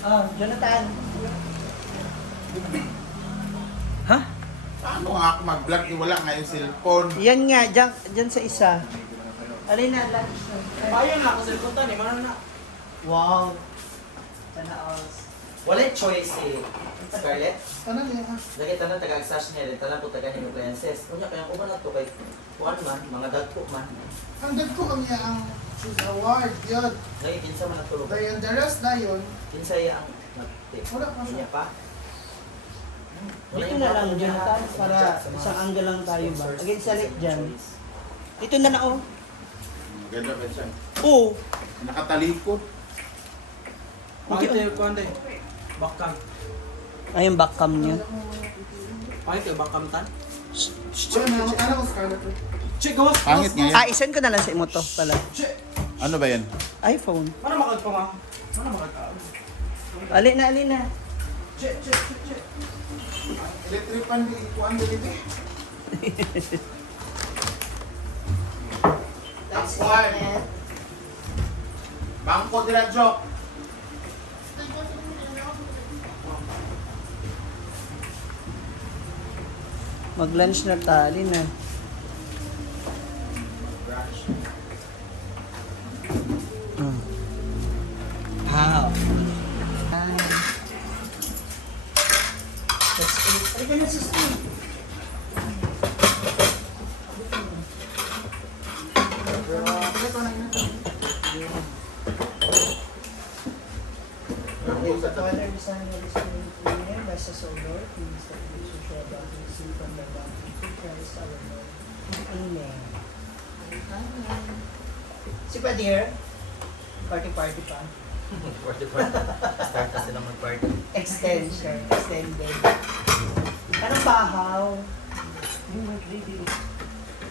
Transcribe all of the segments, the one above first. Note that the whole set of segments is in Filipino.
Oh, Jonathan. Ha? Paano nga ako mag-vlog? Wala nga yung cellphone. Yan nga, dyan sa isa. Alin na, lunch na. Ayun na, kasi punta ni, mana na. Wow. Sana all. Wala choice eh. Scarlett, Ano niya ha? lagi tanan taga-extraction niya rin, tanan po taga-nucleances. Kunya, kaya uman na to kay kuan man, mga dagko man. Ang dagko ang niya ang choose award, yun. Lagi, kinsa man natulog. Dayan the rest na yun. Kinsa iya ang nag-tip. Wala pa siya. Kunya pa. Dito na lang, Jonathan, para isang angle lang tayo ba? Again, salit dyan. Dito na na, oh. Ganda ba siya? Oo. Nakatalikod. Pakit tayo kuan day. Bakam. Ay, yung backcam niya. Pakit tayo bakam tan. Wala na, makala ko Scarlett. Che, gawas. Pangit nga yan. Ah, isend ko na lang sa imo to pala. Che, Ano ba yan? iPhone. mana makagpa nga? Mana makagpa? Ali na, ali na. Che, che, che, che. Electric pan di ikuan dito. Takwan. Bangko dira Jo. Mag-lunch na tali na. Wow. That's it. Ay, ganun sa school. The color design of this engineer by Sasodor, please that we should share about the see from the boundary to Christ our Lord. Amen. Si Padir, party-party pa. Party. Start kasi lang mag-party. Extension, extended. Anong bahaw?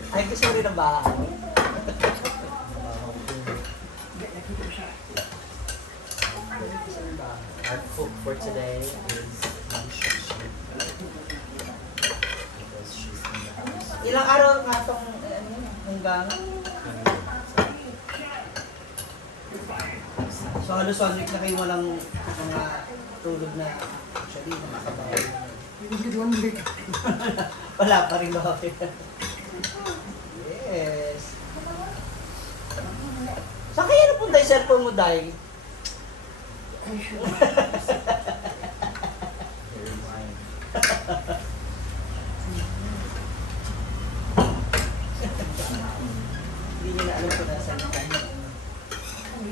Ay, gusto rin ng bahaw. Our cook for today is Shishi. Because she's in the house. Ilang araw nga itong hanggang? So halos 1 week na kayo walang mga tulog na actually na makabaw. Wala pa rin ba? Yes. Saan kaya napunta yung cellphone mo, Day? Very mine. Hindi niya na alam kung nasa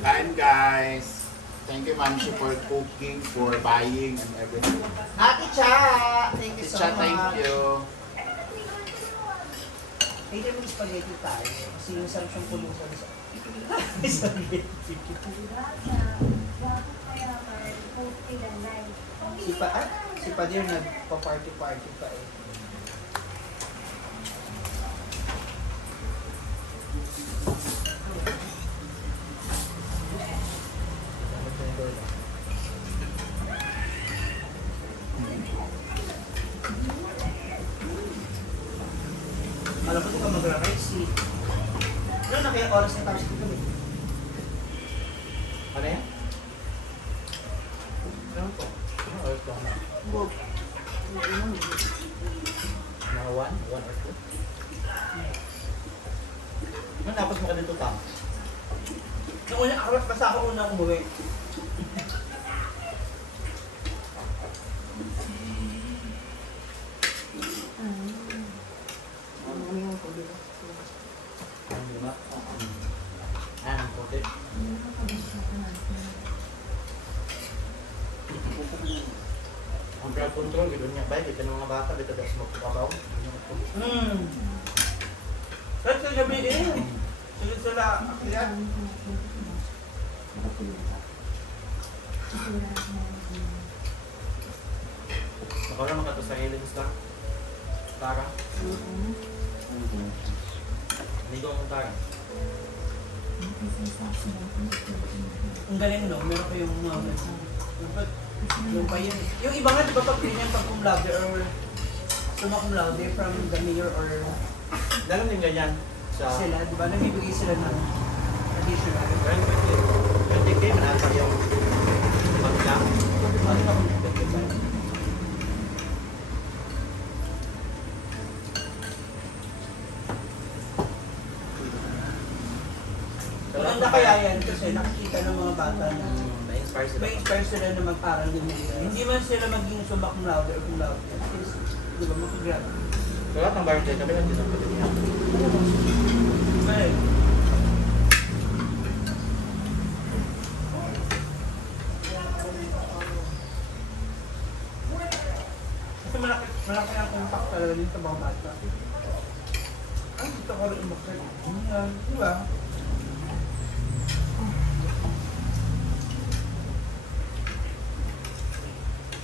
Kain guys. Thank you Manshi for cooking, for buying and everything. Ate Cha! Thank you so Teacher, much. thank you. Pwede mo spaghetti tayo. Kasi yung sarap siyang pulusan sa spaghetti. Si Padir nagpa-party-party pa eh. Alam ko di ka magra-rice eh. Ano na kaya oras na tapos dito eh? Ano yan? Ano po? Ano oras ba? Bog. Mga 1 or 2? Ano tapos mo ka dito tama? Nung una, basta ako unang umuwi. Ano lima? Anong puti? Ang crowd control, gano'n niya. Baik, ito ng mga bata, dito daw smoke kabaw. Kahit sa gabi eh. Sunod sila akyat. Ako na makato sa aliens lang. Tara. Hindi ko ang tara. Ang galing no, meron ko yung mga yung pa yun. Yung iba nga, di ba pag ganyan pag cum laude or summa cum laude from the mayor or Ganun din ganyan. Sa... sila, di ba? Nagbibigay sila ng additional. Ganun din. Ganun din kayo, manatag yung pagka. kasi nakikita ng mga bata na Na-inspire sila. may-inspire sila na mag-aral din nila. Hindi man sila maging summa cum laude or cum laude. At least, di ba, mag-graduate. So lahat ng barangay kami nandito ng Pilipinas. Well, kasi malaki ang impact talaga din sa mga bata. Ay, dito ko rin umakit. Yan, di ba?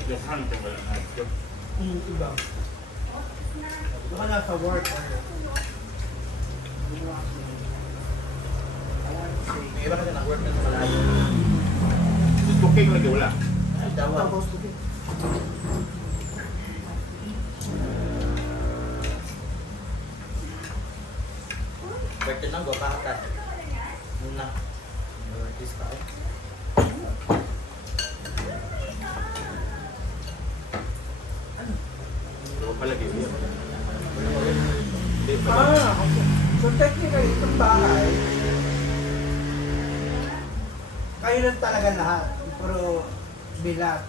Johan ko wala na. Iba. Baka nasa work or... May iba kasi na-work na sa malayo. Cooking lagi wala. Ay, dawa. Tapos, okay. Birthday nang go, pakat. Muna. Birthday ka eh. Pero palagi yun. Hindi pa. So technically, itong bahay, kayo lang talaga lahat. Puro bilat.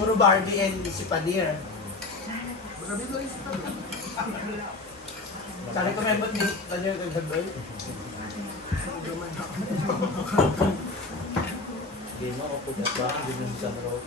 Puro Barbie and si Padir. Sari ko may ba't di Padir kay Gabriel? Hindi mo ako pagkakbahan, hindi mo siya marot.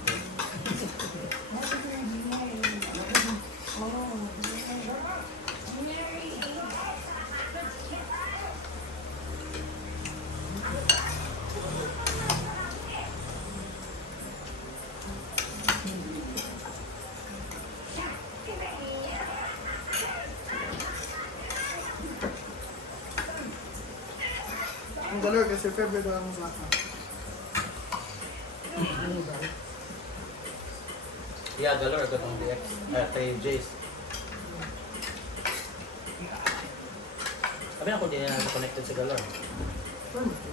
Ang galor kasi February daw ang baka. Yeah, galor ako itong DX. 3Js. Sabi na kung di na connected sa galor. Saan mo ito?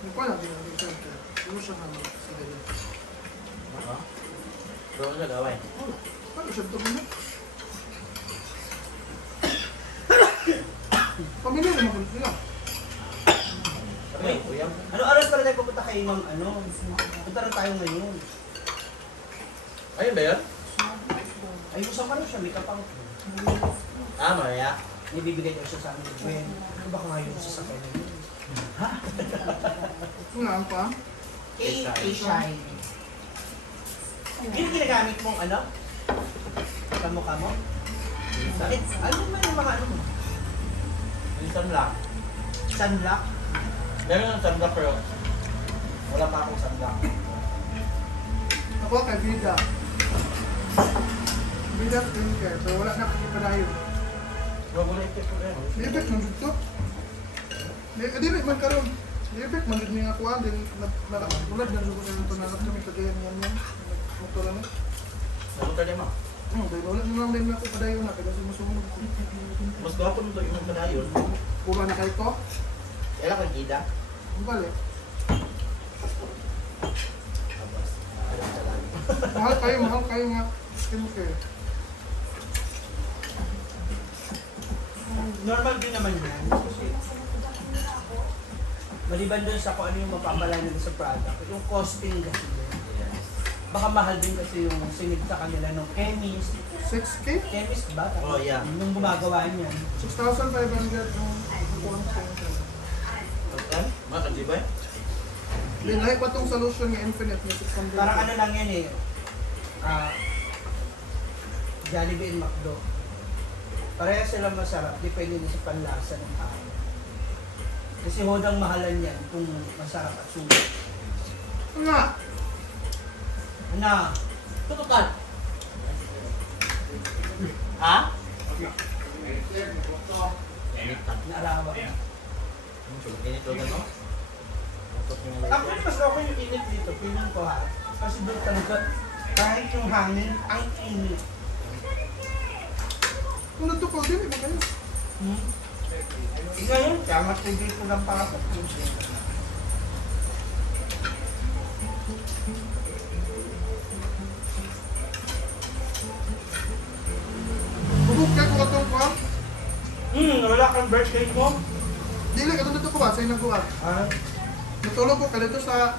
Hindi ko alam din ang center. Ano siya naman sa ganyan? Ha? Pero ano siya gawin? Oh, paano siya ito mo? Pamilya naman ko sila. Sabi na, kuya. Ano oras pala tayo pupunta kay Ma'am ano? Punta rin tayo ngayon. Ayun ba yun? Ay, gusto ko rin siya, may kapang. Ah, Maria. May bibigay daw siya sa amin. Gwen, ano ba kung ngayon siya sa kanya? Unaan pa. K-Shine. Yun yung ginagamit mong ano? Kamukha mo? Bakit? Ano man yung mga ano mo? Minsan lang. Sunlock? Meron ng sunblock pero wala pa akong sunblock. Ako kay Vida. Vida skincare. Pero wala na kasi padayo. Huwag mo na ipit ko rin. Lipat man dito. Dili man karon. Lipat man dito nga kuha. Then ulad na dito na ito nalap kami kagayan yan. Motor na. Napunta din mo. Dahil wala na lang din ako padayo na. Kaya sumusunod ko. Mas gwapo nito yung padayon. Kuha na kayo ko. Kailan kang gida? Ang balik. Tapos, alam ka lang. Mahal kayo nga skincare. Normal din naman yan. Kasi, maliban dun sa kung ano yung mapapala nila sa product, yung costing kasi din. Yes. Baka mahal din kasi yung sinid sa kanila ng chemist. 6K? Chemist ba? Oh, yeah. Yung gumagawa niyan. 6,500 yung kulang skincare. Okay? Mga kajibay? Then, like ba itong solution ng Infinite na 600? Parang ano lang yan eh. Jollibee and McDo. Pareha silang masarap, depende na sa panlasa ng tao. Kasi hodang mahalan yan kung masarap at sulit. Nga! Ano? Tutukan! Ha? Naarawa. Init ko gano'n? Actually, mas okay yung init dito. Feeling ko ha. Kasi doon talaga, kahit yung hangin, ang init. Kung natukaw din, iba kayo. Ngayon, kaya mas dito lang para sa Bubog kayo kung itong kwa. Wala kang birthday mo? Dili, katulad ko ba? Sa'yo nagkuhan. Ah, Natulog ko kalito sa...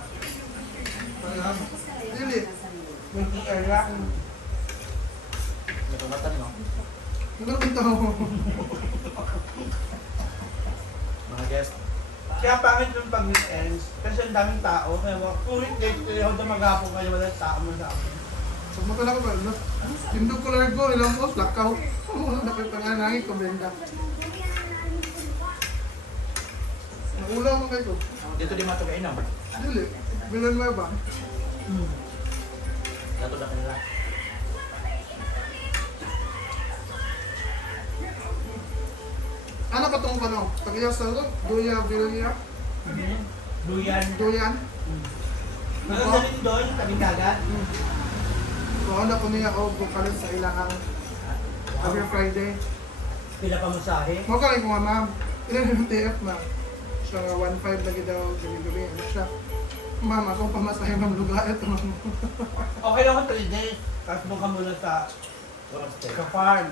Dili. mag-i-era. Natumatan mo. Nagkaroon ito. Mga guest. Kaya pangit yung pag-weekends. Kasi ang daming tao. Kaya kung weekdays, kaya ako magapong kayo, wala tao mo sa akin. Pag matala ko ba? Tindog ko lang ko, ilang post, lakaw. Nakipanganangin ko, Brenda. Naulaw mo kayo ko. Dito di mato kainom. Dili. Bilan mo ba? Dato na kanila. Ano ka itong ano? Pag-iya sa ito? Duya, Vilya? Duyan. Duyan? Ano na rin doon? Kaming dagat? Kung ano ko niya o bukalit sa ilangang every Friday. Pila pamasahe. Mo ka ko nga ma'am. Ilan yung TF na? Siya nga 1.5 lagi daw gabi-gabi. Ano siya? Ma'am, ako pamasahe ng lugar ito. Okay lang ako 3 days. Tapos mo ka muna sa Walang stay. farm.